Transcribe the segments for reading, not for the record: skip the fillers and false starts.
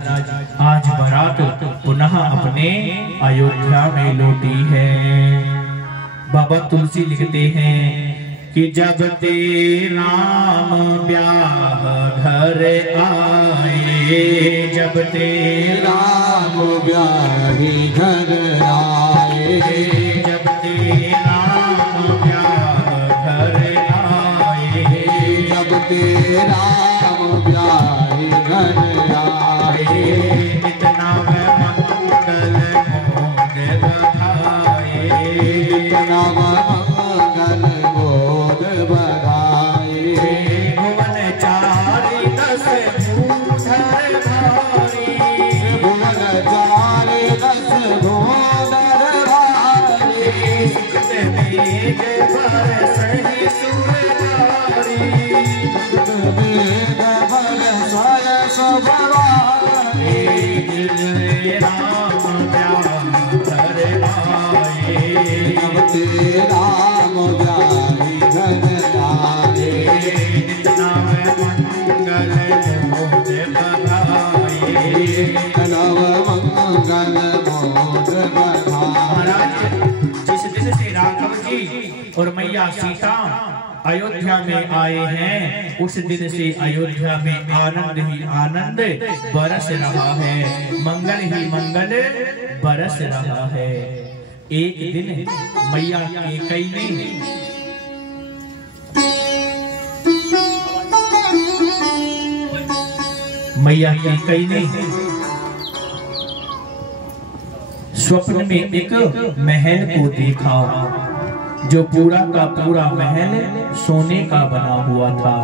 आज बारात पुनः अपने अयोध्या में लौटी है। बाबा तुलसी लिखते हैं कि जब ते राम ब्याह घर आए, जब ते राम ब्याह घर आए, जब ते राम ब्याह घर आए, जब ते राम ब्याह घर आए, इतना मंगल मोद बधाए, इतना मंगल मोद बधाए, भुवन चारि दस भूधर भारी, भुवन चारि दस भूधर भारी, सुत मेघ बरसहि सुरधारी, सुत मेघ बरसहि सुरधारी, राम ब्याह घर आए, जब ते राम ब्याह घर आए, इतना मंगल मोद बधाए। नव मंगल मोद बधाए। महाराज, जिस दिन से राघव जी और मैया सीता अयोध्या में आए हैं, उस दिन से अयोध्या में आनंद ही आनंद बरस रहा है, मंगल ही मंगल बरस रहा है। एक दिन मैया कैकेयी ने स्वप्न में एक महल को देखा, जो पूरा का पूरा महल सोने का बना हुआ था।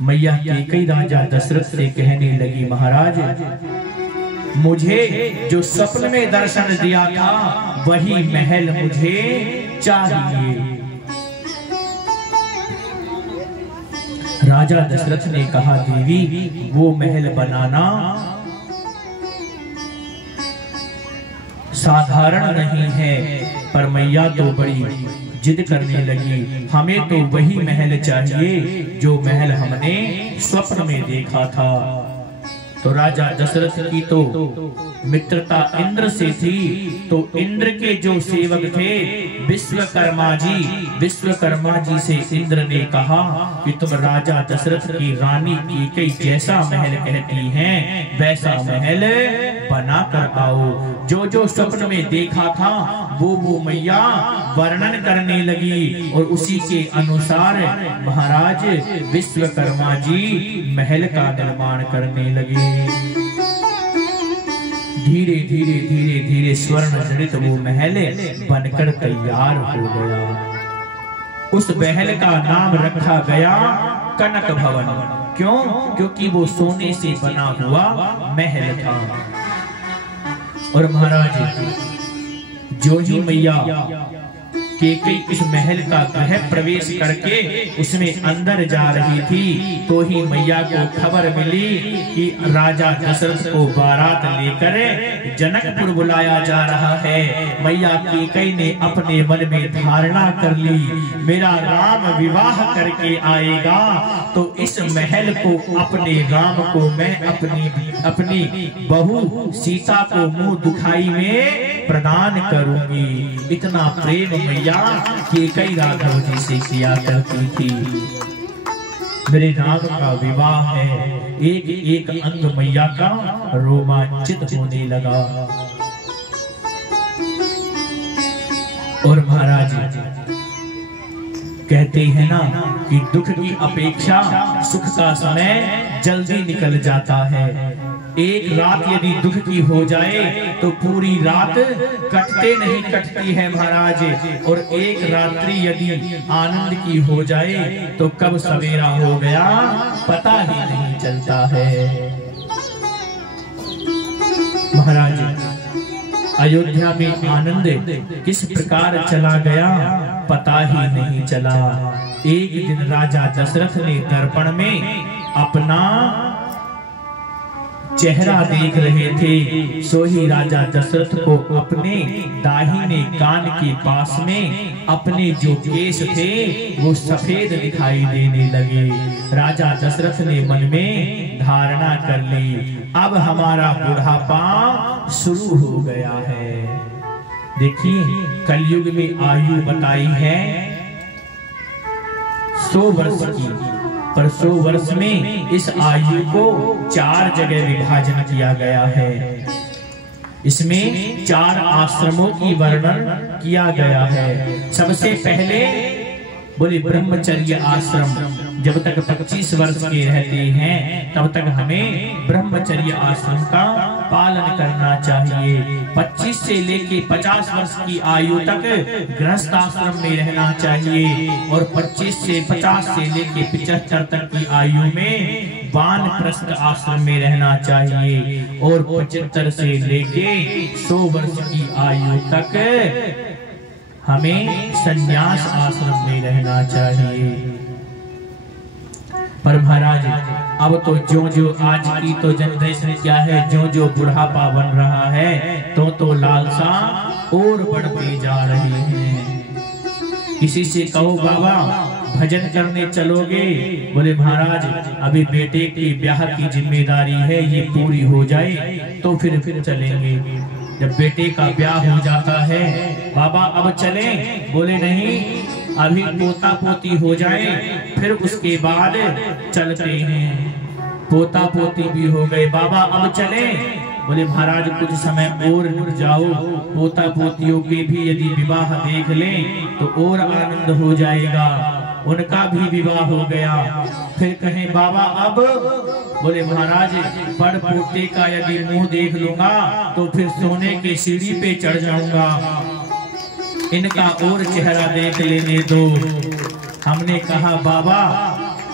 मैया कैकेयी राजा दशरथ से कहने लगी, महाराज, मुझे जो स्वप्न में दर्शन दिया था वही महल मुझे चाहिए। राजा दशरथ ने कहा, देवी, वो महल बनाना साधारण नहीं है। पर मैया तो बड़ी जिद करने लगी, हमें तो वही महल चाहिए जो महल हमने स्वप्न में देखा था। तो राजा दशरथ की तो मित्रता इंद्र से थी, तो इंद्र के जो सेवक थे विश्वकर्मा जी से इंद्र ने कहा कि तुम राजा दशरथ की रानी कैकेयी जैसा महल कहती हैं वैसा महल बना कर आओ। जो जो स्वप्न में देखा था वो मैया वर्णन करने लगी, और उसी के अनुसार महाराज विश्वकर्मा जी महल का निर्माण करने लगे। धीरे धीरे धीरे धीरे स्वर्ण जड़ित वो महल बनकर तैयार हो गया। उस महल का नाम रखा गया कनक भवन। क्यों? क्योंकि वो सोने से बना हुआ महल था। और महाराज, जो ही मैया कैकेयी इस महल का गृह प्रवेश करके उसमें अंदर जा रही थी, तो ही मैया को खबर मिली कि राजा दशरथ को बारात लेकर जनकपुर बुलाया जा रहा है। मैया कैकेयी ने अपने मन में धारणा कर ली, मेरा राम विवाह करके आएगा तो इस महल को, अपने राम को मैं अपनी बहू सीता को मुंह दुखाई में प्रदान करूंगी। इतना प्रेम मैया कैकेयी राघव जी से किया करती थी। मेरे राम का विवाह है, एक एक अंग मैया का रोमांचित होने लगा। और महाराज कहते हैं ना कि दुख की अपेक्षा सुख का समय जल्दी निकल जाता है। एक रात यदि दुख की हो जाए तो पूरी रात कटती है महाराज, और एक रात्रि यदि आनंद की हो जाए तो कब सवेरा हो गया पता ही नहीं चलता है। महाराज, अयोध्या में आनंद किस प्रकार चला गया पता ही नहीं चला। एक दिन राजा दशरथ ने दर्पण में अपना चेहरा देख रहे थे, सो ही राजा दशरथ को अपने दाहिने कान के पास में अपने जो केश थे वो सफेद दिखाई देने लगे। राजा दशरथ ने मन में धारणा कर ली, अब हमारा बुढ़ापा शुरू हो गया है। देखिए कलयुग में आयु बताई है 100 वर्ष की, पर 100 वर्ष में इस आयु को 4 जगह विभाजन किया गया है। इसमें 4 आश्रमों की वर्णन किया गया है। सबसे पहले बोले ब्रह्मचर्य आश्रम, जब तक 25 वर्ष के रहते हैं तब तक हमें ब्रह्मचर्य आश्रम का पालन करना चाहिए। 25 से लेके 50 वर्ष की आयु तक गृहस्थ आश्रम में रहना चाहिए और 25 से 50 से लेके 75 तक की आयु में वानप्रस्थ आश्रम में रहना चाहिए और 75 से लेके 100 वर्ष की आयु तक हमें संन्यास आश्रम में रहना चाहिए। पर महाराज अब तो जो आज की तो जनरेशन क्या है, जो बुढ़ापा बन रहा है तो लालसा और बढ़ती जा रही है। किसी से कहो बाबा भजन करने चलोगे, बोले महाराज अभी बेटे की ब्याह की जिम्मेदारी है, ये पूरी हो जाए तो फिर चलेंगे। जब बेटे का ब्याह हो जाता है बाबा अब चलें, बोले नहीं अभी पोता पोती हो जाए फिर उसके बाद चलते हैं। पोता पोती भी हो गए, बाबा अब चले, बोले महाराज कुछ समय और रुक जाओ, पोता पोतियों के भी यदि विवाह देख लें तो और आनंद हो जाएगा। उनका भी विवाह हो गया, फिर कहें बाबा अब, बोले महाराज बड़ पोते का यदि मुंह देख लूंगा तो फिर सोने की सीढ़ी पे चढ़ जाऊंगा, इनका और चेहरा देख लेने दो। हमने कहा बाबा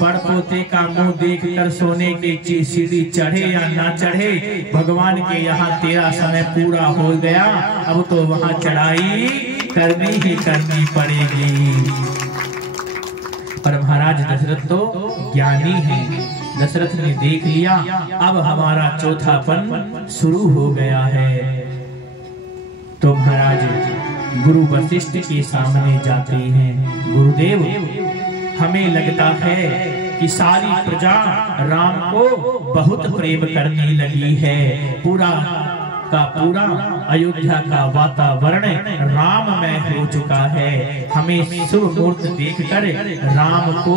पड़पोते का मुंह देखकर सोने की सीढ़ी चढ़े या ना चढ़े, भगवान के यहाँ तेरा समय पूरा हो गया, अब तो वहाँ चढ़ाई करनी ही करनी पड़ेगी। पर महाराज दशरथ तो ज्ञानी हैं, दशरथ ने देख लिया अब हमारा चौथापन शुरू हो गया है। तो महाराज गुरु वशिष्ठ के सामने जाते हैं। गुरुदेव हमें लगता है कि सारी प्रजा राम को बहुत प्रेम करने लगी है, पूरा का पूरा अयोध्या का वातावरण राममय हो चुका है। हमें शुभ मुहूर्त देखकर राम को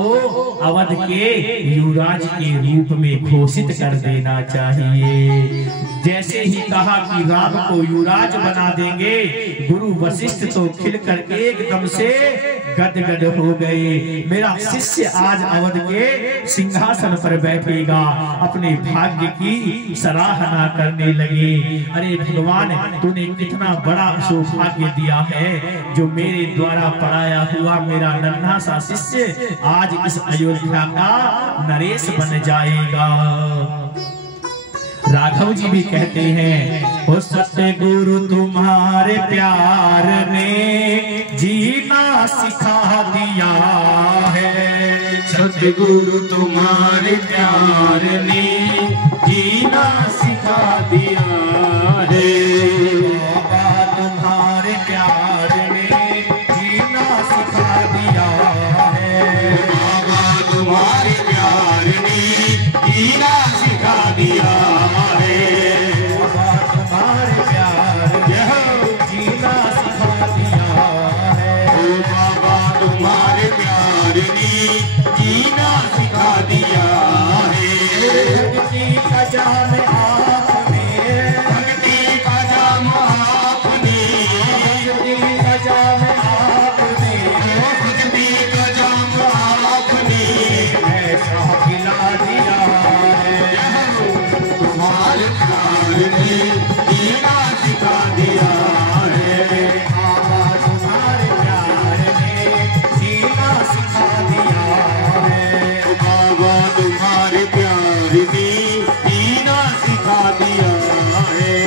अवध के युवराज के रूप में घोषित कर देना चाहिए। जैसे ही कहा कि राम को युवराज बना देंगे, गुरु वशिष्ठ तो खिलकर एकदम से गदगद हो गए। मेरा शिष्य आज अवध के सिंहासन पर बैठेगा, अपने भाग्य की सराहना करने लगे। अरे भगवान तूने कितना बड़ा सौभाग्य दिया है, जो मेरे द्वारा पढ़ाया हुआ मेरा नन्हा सा शिष्य आज इस अयोध्या का नरेश बन जाएगा। राघव जी भी कहते हैं, ओ सत्य गुरु तुम्हारे प्यार ने जीना सिखा दिया है, सत्य गुरु तुम्हारे प्यार ने जीना सिखा दिया है। बाबा तुम्हारे प्यार ने जीना सिखा दिया है, बाबा तुम्हारे प्यार ने जीना सिखा दिया है। बाबा तुम्हारे प्यार ने जीना सिखा दिया है, ओ बाबा तुम्हारे प्यार ने जीना सिखा दिया है। भक्ति का जाम आपने, भक्ति का जाम आपने, भक्ति का जाम आपने, भक्ति का जाम आपने ऐसा पिला दिया है। तुम्हारे प्यार ने जीना सिखा दिया है। बाबा तुम्हारे प्यार ने जीना सिखा दिया है, बाबा तुम्हारे प्यार ने जीना सिखा दिया है।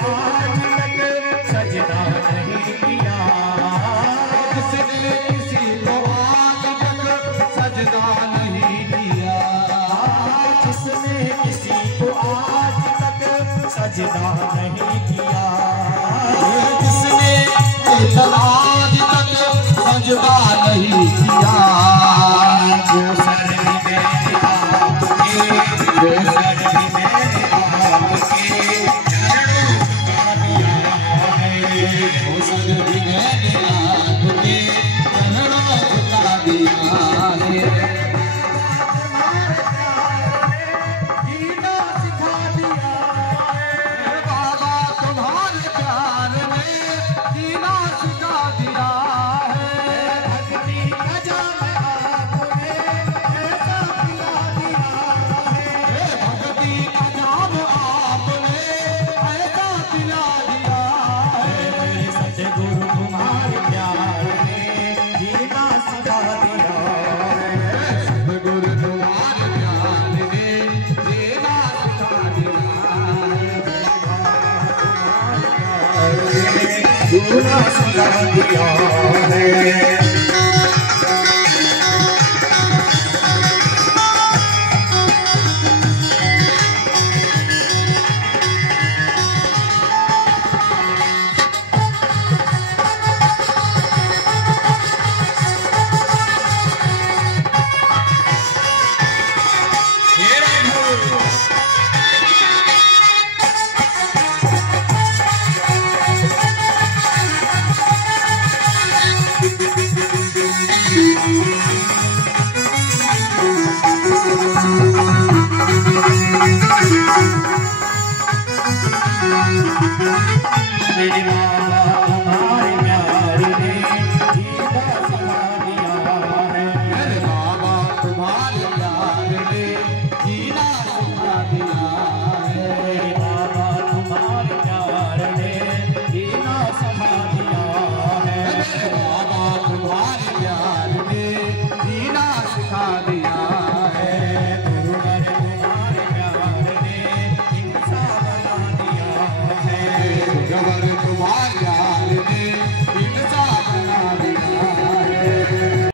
आज तक सजदा नहीं किया, जिसने किसी को आज तक सजदा नहीं किया, जिसने किसी को आज तक सजदा नहीं किया, जिसने आज तक सजदा नहीं किया, वो सर भी मैंने आपके, वो सर भी मैंने आपके चरणों झुका दिया है, वो सर भी मैंने आपके चरणों झुका दिया है। जीना सिखा दिया है, बाबा तुम्हारे प्यार में जीना सिखा दिया है। भक्ति का जाम आपने ऐसा पिला दिया है, भक्ति का जाम आपने ऐसा पिला दिया है। मेरे सतगुरु तुम्हारे प्यार में जीना सिखा दिया है, सतगुरु तुम्हारे प्यार ने जीना सिखा दिया है। जीना सिखा दिया है।